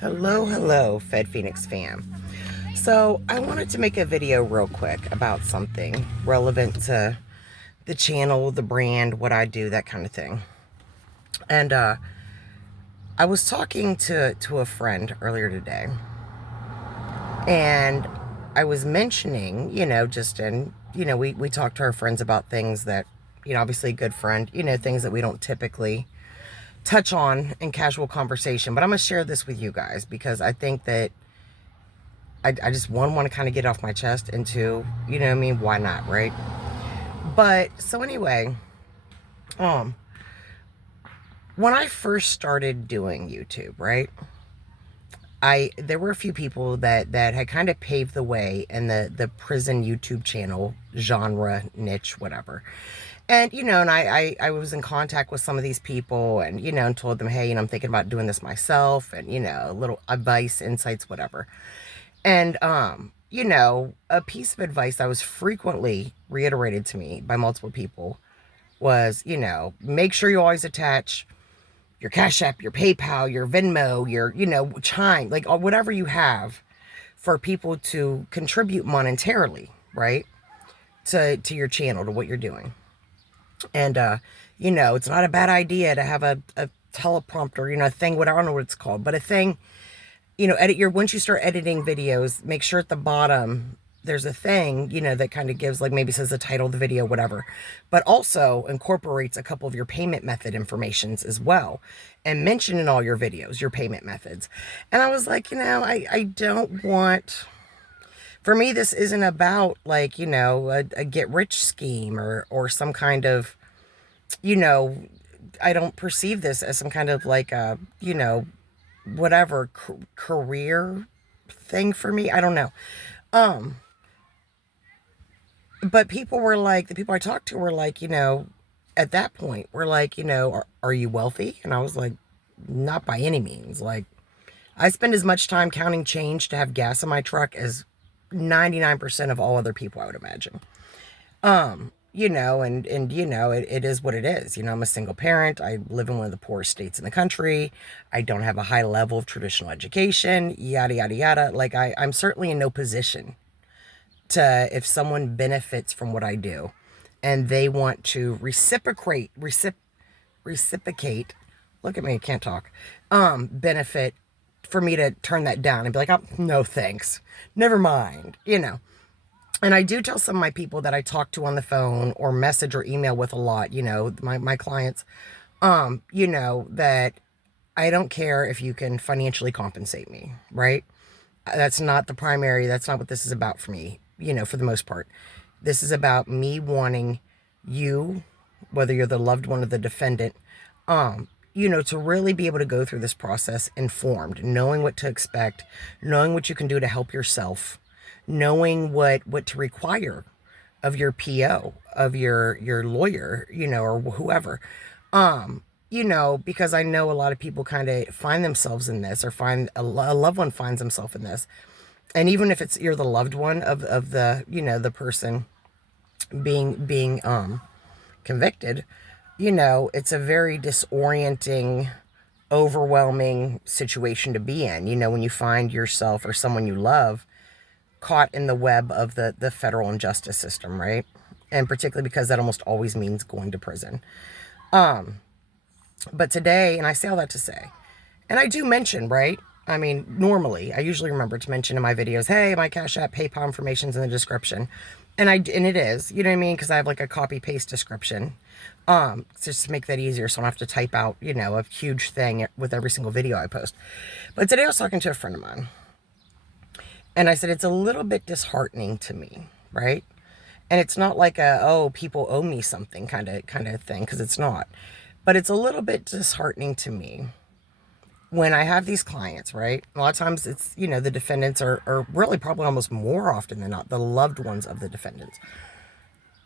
Hello, FedPhoenix fam. So, I wanted to make a video real quick about something relevant to the channel, the brand, what I do, that kind of thing. And I was talking to a friend earlier today, and I was mentioning, we talk to our friends about things that, obviously a good friend, things that we don't typically touch on in casual conversation. But I'm going to share this with you guys because I think that I just want to kind of get off my chest, and two, why not, right? But so anyway, um, when I first started doing YouTube, right, there were a few people that had kind of paved the way in the prison YouTube channel genre niche, whatever. And I was in contact with some of these people, and told them, hey, I'm thinking about doing this myself, and little advice, insights, whatever. And, a piece of advice that was frequently reiterated to me by multiple people was, make sure you always attach your Cash App, your PayPal, your Venmo, your, Chime, like whatever you have for people to contribute monetarily, right? To your channel, to what you're doing. And, it's not a bad idea to have a teleprompter, a thing, whatever, I don't know what it's called, but a thing, once you start editing videos, make sure at the bottom there's a thing, that kind of gives, like, maybe says the title of the video, whatever, but also incorporates a couple of your payment method informations as well, and mention in all your videos your payment methods. And I was like, I don't want, for me, this isn't about, like, a get rich scheme or some kind of, I don't perceive this as some kind of like a, whatever career thing for me. I don't know. But people were like, the people I talked to were like, at that point, were like, are you wealthy? And I was like, not by any means. Like, I spend as much time counting change to have gas in my truck as 99% of all other people, I would imagine. It is what it is. I'm a single parent. I live in one of the poorest states in the country. I don't have a high level of traditional education, yada, yada, yada. Like, I'm certainly in no position to, if someone benefits from what I do and they want to reciprocate, look at me, I can't talk, benefit, for me to turn that down and be like, oh, no, thanks. Never mind, And I do tell some of my people that I talk to on the phone or message or email with a lot, my clients, that I don't care if you can financially compensate me, right? That's not the primary, that's not what this is about for me, for the most part. This is about me wanting you, whether you're the loved one or the defendant, to really be able to go through this process informed, knowing what to expect, knowing what you can do to help yourself, knowing what to require of your PO, of your lawyer, or whoever. Because I know a lot of people kind of find themselves in this, or find a loved one finds himself in this. And even if you're the loved one of the, the person being convicted, it's a very disorienting, overwhelming situation to be in, when you find yourself or someone you love caught in the web of the federal injustice system, right? And particularly because that almost always means going to prison. But today, and I say all that to say, and I do mention, right? I mean, normally, I usually remember to mention in my videos, hey, my Cash App, PayPal information's in the description. And it is, you know what I mean? Because I have like a copy-paste description. Just to make that easier so I don't have to type out, a huge thing with every single video I post. But today I was talking to a friend of mine. And I said, it's a little bit disheartening to me, right? And it's not like people owe me something kind of thing, because it's not. But it's a little bit disheartening to me when I have these clients, right? A lot of times it's, the defendants are really probably almost more often than not the loved ones of the defendants.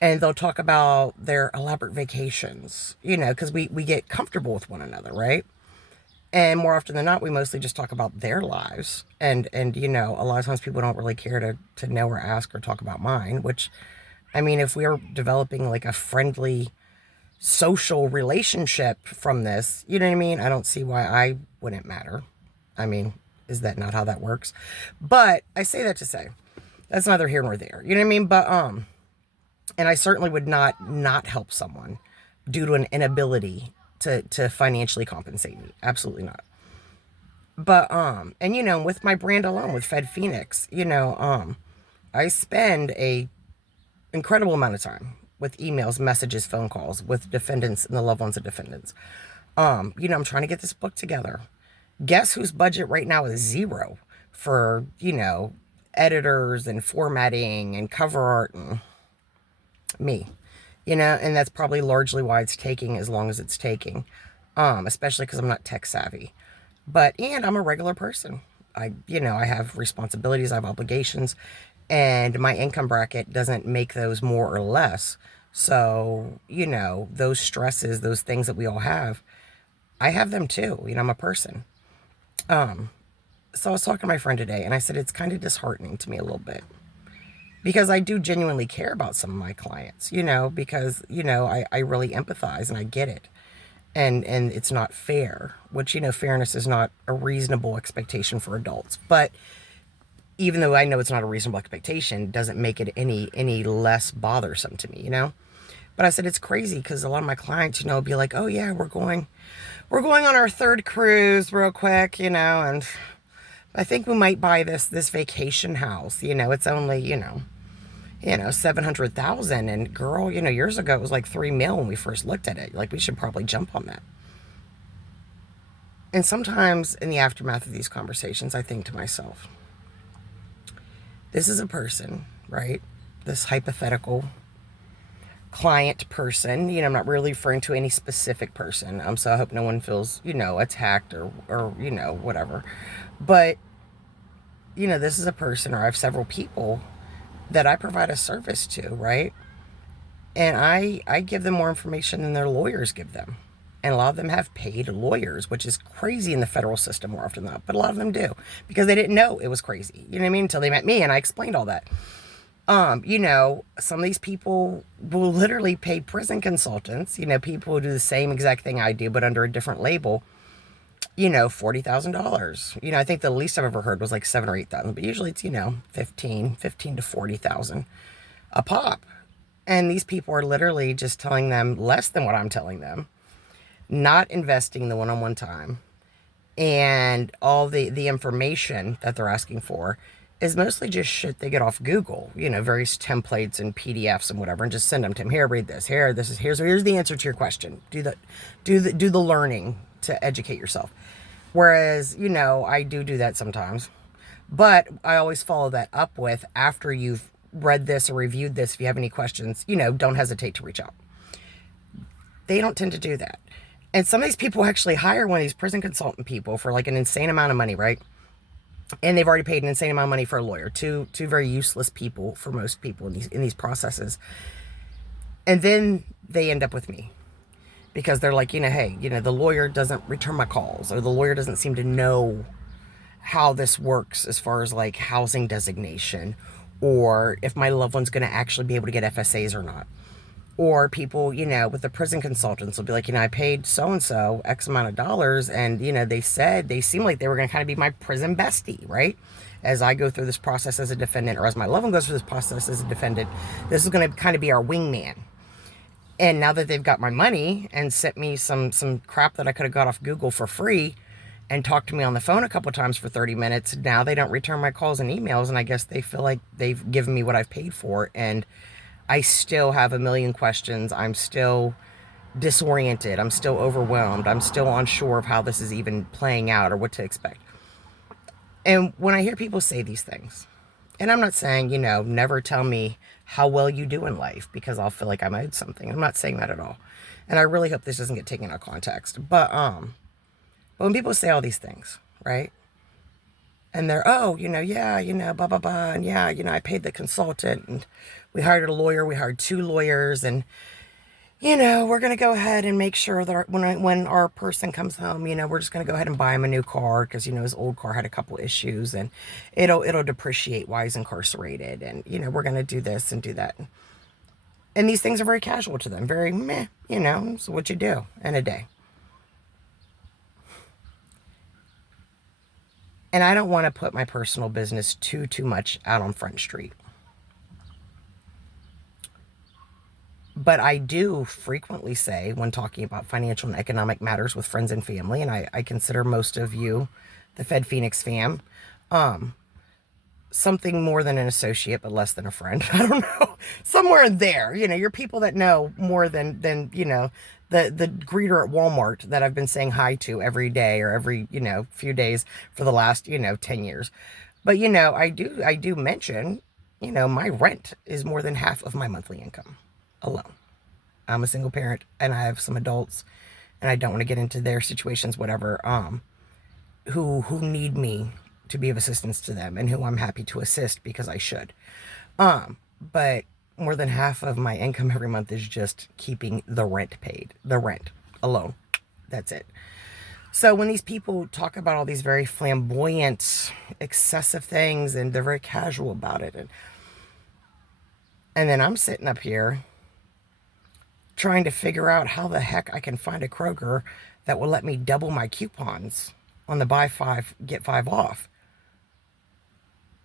And they'll talk about their elaborate vacations, because we get comfortable with one another, right? And more often than not, we mostly just talk about their lives. And a lot of times people don't really care to know or ask or talk about mine, which, I mean, if we are developing like a friendly social relationship from this, you know what I mean? I don't see why I wouldn't matter. I mean, Is that not how that works? But I say that to say, that's neither here nor there. You know what I mean? But, and I certainly would not help someone due to an inability to financially compensate me. Absolutely not. But, and with my brand alone, with FedPhoenix, I spend a incredible amount of time with emails, messages, phone calls with defendants and the loved ones of defendants. I'm trying to get this book together. Guess whose budget right now is zero for, editors and formatting and cover art? And me. And that's probably largely why it's taking as long as it's taking. Especially because I'm not tech savvy. And I'm a regular person. I have responsibilities, I have obligations, and my income bracket doesn't make those more or less. So, those stresses, those things that we all have, I have them too. I'm a person. So I was talking to my friend today, and I said it's kind of disheartening to me a little bit. Because I do genuinely care about some of my clients, because, I really empathize and I get it. And it's not fair, which, fairness is not a reasonable expectation for adults. But even though I know it's not a reasonable expectation, doesn't make it any less bothersome to me, But I said it's crazy because a lot of my clients, be like, oh yeah, we're going on our third cruise real quick, and I think we might buy this vacation house. It's only, 700,000. And girl, years ago it was like 3 mil when we first looked at it. Like, we should probably jump on that. And sometimes in the aftermath of these conversations, I think to myself, this is a person, right? This hypothetical client person, I'm not really referring to any specific person. So I hope no one feels, attacked or whatever. But, this is a person, or I have several people that I provide a service to, right? And I give them more information than their lawyers give them. And a lot of them have paid lawyers, which is crazy in the federal system more often than not. But a lot of them do, because they didn't know it was crazy. You know what I mean? Until they met me and I explained all that. Some of these people will literally pay prison consultants, people who do the same exact thing I do, but under a different label, $40,000. I think the least I've ever heard was like 7 or 8,000, but usually it's, 15 to 40,000 a pop. And these people are literally just telling them less than what I'm telling them, not investing the one-on-one time, and all the information that they're asking for is mostly just shit they get off Google, various templates and PDFs and whatever, and just send them to them. Here, read this. Here's the answer to your question. Do the learning to educate yourself. Whereas, I do that sometimes, but I always follow that up with, after you've read this or reviewed this, if you have any questions, don't hesitate to reach out. They don't tend to do that. And some of these people actually hire one of these prison consultant people for like an insane amount of money, right? And they've already paid an insane amount of money for a lawyer. Two very useless people for most people in these processes. And then they end up with me because they're like, hey, the lawyer doesn't return my calls, or the lawyer doesn't seem to know how this works as far as like housing designation, or if my loved one's going to actually be able to get FSAs or not. Or people, with the prison consultants will be like, I paid so-and-so X amount of dollars, and, they seem like they were going to kind of be my prison bestie, right? As I go through this process as a defendant, or as my loved one goes through this process as a defendant, this is going to kind of be our wingman. And now that they've got my money and sent me some crap that I could have got off Google for free, and talked to me on the phone a couple of times for 30 minutes, now they don't return my calls and emails, and I guess they feel like they've given me what I've paid for, and I still have a million questions. I'm still disoriented. I'm still overwhelmed. I'm still unsure of how this is even playing out or what to expect. And when I hear people say these things, and I'm not saying, never tell me how well you do in life, because I'll feel like I'm owed something. I'm not saying that at all. And I really hope this doesn't get taken out of context. But when people say all these things, right? And they're, blah, blah, blah. And yeah, I paid the consultant, and we hired a lawyer. We hired 2 lawyers, and, we're going to go ahead and make sure that when our person comes home, we're just going to go ahead and buy him a new car, because, his old car had a couple issues, and it'll depreciate while he's incarcerated. And, we're going to do this and do that. And these things are very casual to them, very meh, so what you do in a day. And I don't want to put my personal business too much out on Front Street. But I do frequently say, when talking about financial and economic matters with friends and family, and I consider most of you the FedPhoenix fam, something more than an associate, but less than a friend. I don't know. Somewhere in there, you're people that know more than the greeter at Walmart that I've been saying hi to every day or every, few days for the last, 10 years. But, I do mention, my rent is more than half of my monthly income alone. I'm a single parent and I have some adults, and I don't want to get into their situations, whatever, who need me to be of assistance to them, and who I'm happy to assist because I should. But more than half of my income every month is just keeping the rent paid. The rent alone. That's it. So when these people talk about all these very flamboyant, excessive things, and they're very casual about it, and then I'm sitting up here trying to figure out how the heck I can find a Kroger that will let me double my coupons on the buy 5, get 5 off.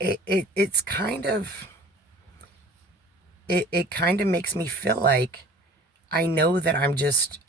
It's kind of, it kind of makes me feel like I know that I'm just,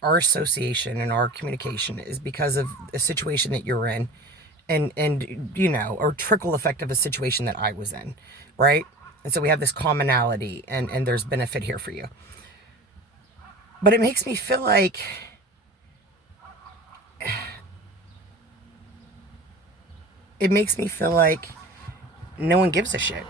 our association and our communication is because of a situation that you're in, and or trickle effect of a situation that I was in, right? And so we have this commonality, and there's benefit here for you. But it makes me feel like no one gives a shit.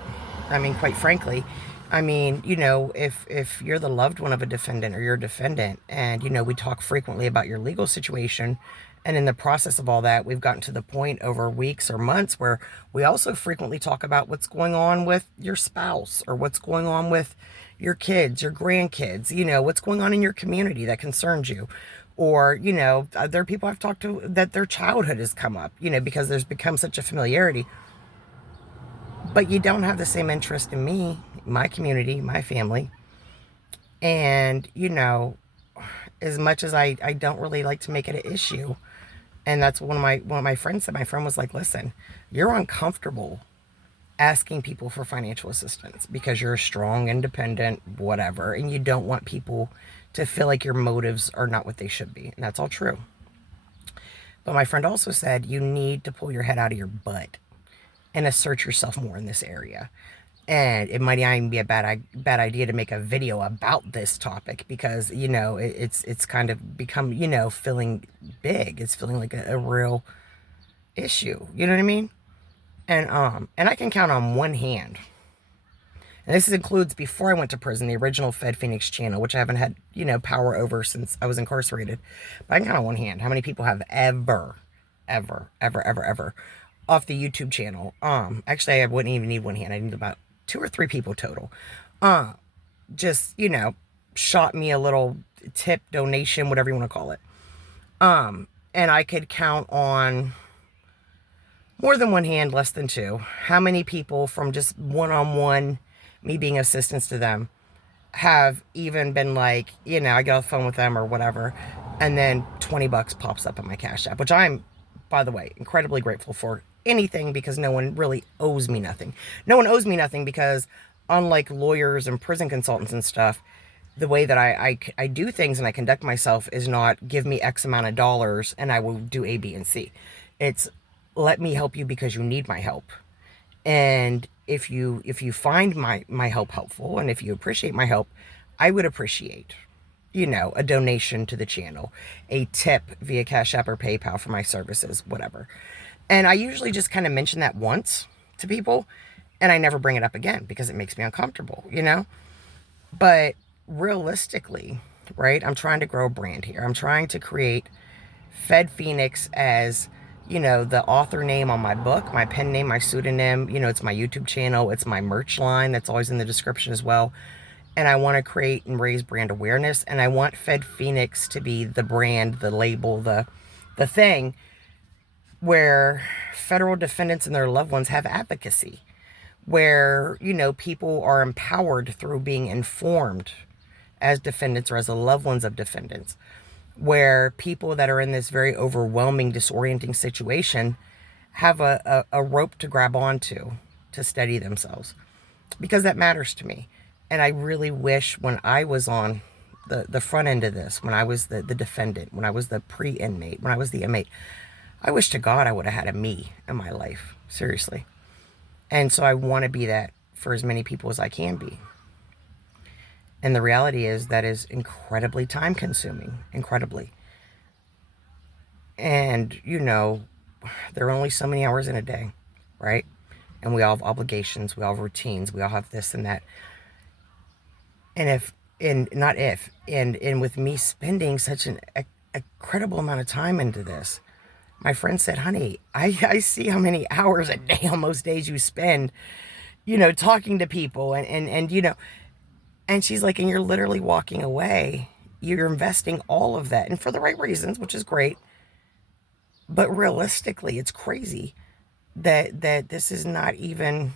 I mean, quite frankly, if you're the loved one of a defendant, or you're a defendant, and, we talk frequently about your legal situation, and in the process of all that, we've gotten to the point over weeks or months where we also frequently talk about what's going on with your spouse, or what's going on with your kids, your grandkids, what's going on in your community that concerns you. Or, there are people I've talked to that their childhood has come up, because there's become such a familiarity. But you don't have the same interest in me, my community, my family. And, as much as I don't really like to make it an issue, and that's one of my friends said. My friend was like, listen, you're uncomfortable asking people for financial assistance because you're a strong, independent, whatever, and you don't want people to feel like your motives are not what they should be. And that's all true. But my friend also said you need to pull your head out of your butt and assert yourself more in this area. And it might not even be a bad idea to make a video about this topic, because, it's kind of become, feeling big. It's feeling like a real issue. You know what I mean? And I can count on one hand. And this includes before I went to prison, the original FedPhoenix channel, which I haven't had, power over since I was incarcerated. But I can count on one hand how many people have ever off the YouTube channel. Actually, I wouldn't even need one hand. I need about 2 or 3 people total. Just, shot me a little tip, donation, whatever you want to call it. And I could count on more than one hand, less than 2, how many people from just one-on-one, me being assistance to them, have even been like, I get off the phone with them or whatever, and then $20 pops up in my Cash App, which I'm, by the way, incredibly grateful for anything, because no one really owes me nothing. No one owes me nothing because, unlike lawyers and prison consultants and stuff, the way that I do things and I conduct myself is not give me X amount of dollars and I will do A, B, and C. It's let me help you because you need my help. And if you find my help helpful, and if you appreciate my help, I would appreciate, a donation to the channel, a tip via Cash App or PayPal for my services, whatever. And I usually just kind of mention that once to people, and I never bring it up again because it makes me uncomfortable, But realistically, right, I'm trying to grow a brand here. I'm trying to create FedPhoenix as, the author name on my book, my pen name, my pseudonym, it's my YouTube channel, it's my merch line that's always in the description as well. And I want to create and raise brand awareness, and I want FedPhoenix to be the brand, the label, the thing where federal defendants and their loved ones have advocacy, where, people are empowered through being informed as defendants or as the loved ones of defendants, where people that are in this very overwhelming, disorienting situation have a rope to grab onto to steady themselves, because that matters to me. And I really wish when I was on the front end of this, when I was the defendant, when I was the pre-inmate, when I was the inmate, I wish to God I would have had a me in my life, seriously. And so I want to be that for as many people as I can be. And the reality is that is incredibly time consuming, incredibly. And, there are only so many hours in a day, right? And we all have obligations, we all have routines, we all have this and that. And and with me spending such an incredible amount of time into this, my friend said, honey, I see how many hours a day, almost days you spend, talking to people and she's like, and you're literally walking away. You're investing all of that, and for the right reasons, which is great. But realistically, it's crazy that this is not even,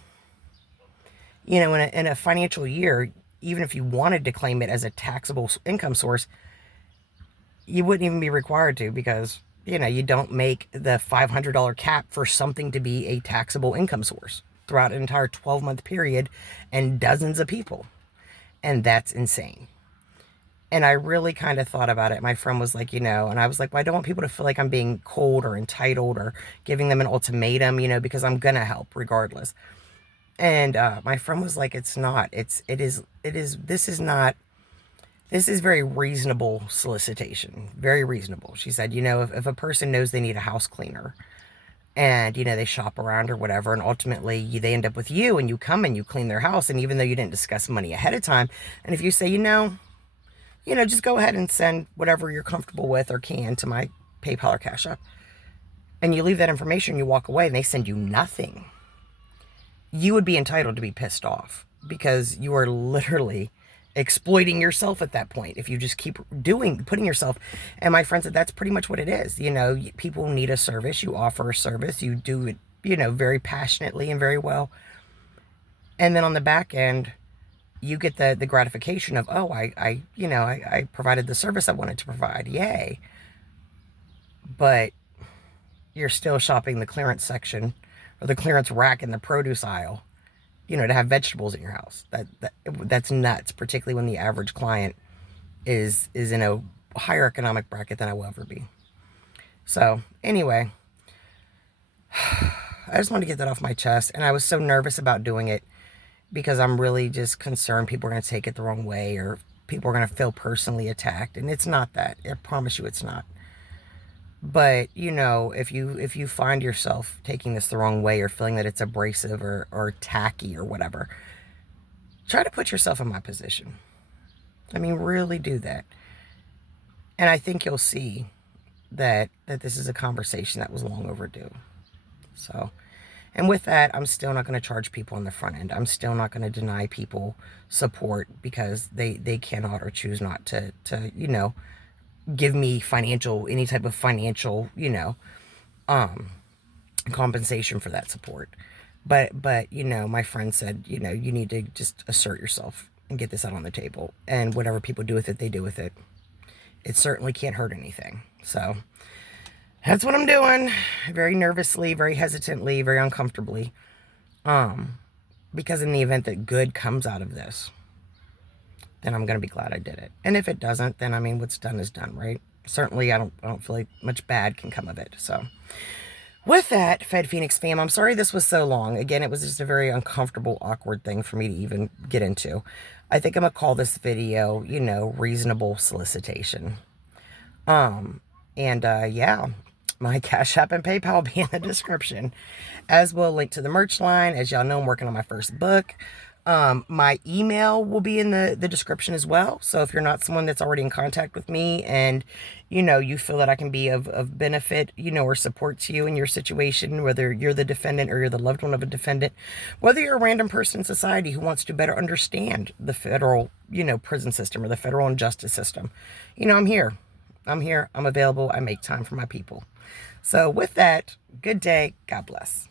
in a financial year, even if you wanted to claim it as a taxable income source, you wouldn't even be required to, because, you don't make the $500 cap for something to be a taxable income source throughout an entire 12-month period and dozens of people. And that's insane. And I really kind of thought about it. My friend was like, and I was like, well, I don't want people to feel like I'm being cold or entitled or giving them an ultimatum, because I'm going to help regardless. And my friend was like, it's not. This is very reasonable solicitation. Very reasonable. She said, if a person knows they need a house cleaner and, they shop around or whatever, and ultimately they end up with you and you come and you clean their house, and even though you didn't discuss money ahead of time, and if you say, just go ahead and send whatever you're comfortable with or can to my PayPal or Cash App, and you leave that information, you walk away, and they send you nothing, you would be entitled to be pissed off, because you are literally exploiting yourself at that point if you just keep putting yourself. And my friend said that's pretty much what it is. People need a service, you offer a service, you do it, very passionately and very well, and then on the back end you get the gratification of, oh, I provided the service I wanted to provide, yay. But you're still shopping the clearance section or the clearance rack in the produce aisle, to have vegetables in your house. That's nuts, particularly when the average client is in a higher economic bracket than I will ever be. So anyway, I just wanted to get that off my chest, and I was so nervous about doing it because I'm really just concerned people are going to take it the wrong way, or people are going to feel personally attacked, and it's not that. I promise you it's not. But, if you find yourself taking this the wrong way or feeling that it's abrasive or tacky or whatever, try to put yourself in my position. I mean, really do that. And I think you'll see that this is a conversation that was long overdue. So, and with that, I'm still not going to charge people on the front end. I'm still not going to deny people support because they cannot or choose not to give me any type of financial, compensation for that support. But my friend said, you need to just assert yourself and get this out on the table. And whatever people do with it, they do with it. It certainly can't hurt anything. So that's what I'm doing. Very nervously, very hesitantly, very uncomfortably. Because in the event that good comes out of this, then I'm going to be glad I did it. And if it doesn't, then, what's done is done, right? Certainly, I don't feel like much bad can come of it. So, with that, FedPhoenix fam, I'm sorry this was so long. Again, it was just a very uncomfortable, awkward thing for me to even get into. I think I'm going to call this video, reasonable solicitation. Yeah, my Cash App and PayPal will be in the description, as will a link to the merch line. As y'all know, I'm working on my first book. My email will be in the description as well. So if you're not someone that's already in contact with me and, you feel that I can be of benefit, or support to you in your situation, whether you're the defendant or you're the loved one of a defendant, whether you're a random person in society who wants to better understand the federal, prison system or the federal injustice system, I'm here. I'm available. I make time for my people. So with that, good day. God bless.